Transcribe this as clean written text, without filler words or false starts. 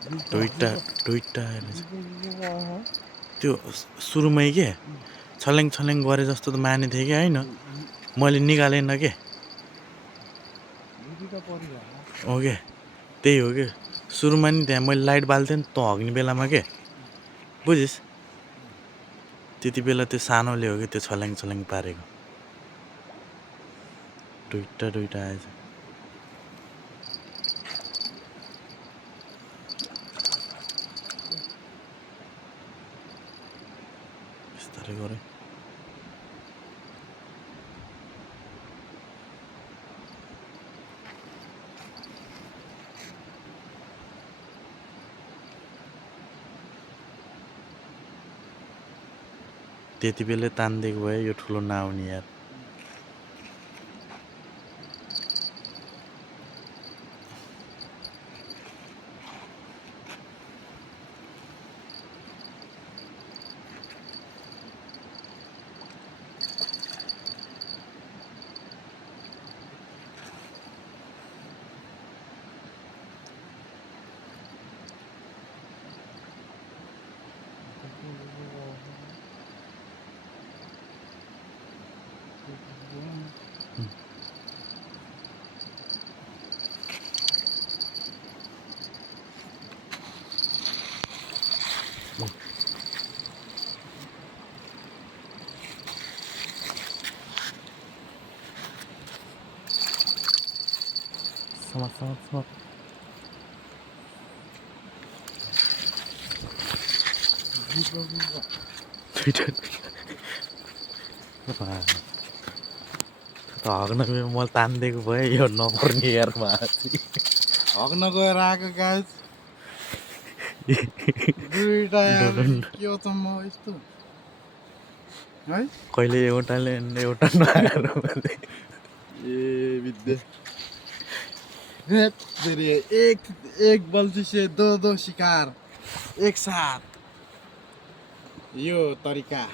दुईटा रहेछ त्यो सुरुमै के छल्याङ छल्याङ गरे जस्तो त माने थिएँ कि होइन मैले निकालेन के हो के त्यही हो के सुरुमा नि त्यहाँ मैले लाइट बाल्थेँ नि तँ हग्ने बेलामा के बुझिस् त्यति बेला त्यो सानोले हो कि त्यो छल्याङ छल्याङ पारेको दुईटा आएछ बिस्तारै गरे त्यति बेलै तानिदिएको भए यो ठुलो नआउने यार समात हग्न मैले तानिदिएको भए यो नपर्ने यार हग्न गएर आएको गाइस दुईटा यार के हो त म यस्तो है कहिले एउटाले एउटा नआएर ए विद्या एक बल्छी से दो शिकार एक साथ यो तरिका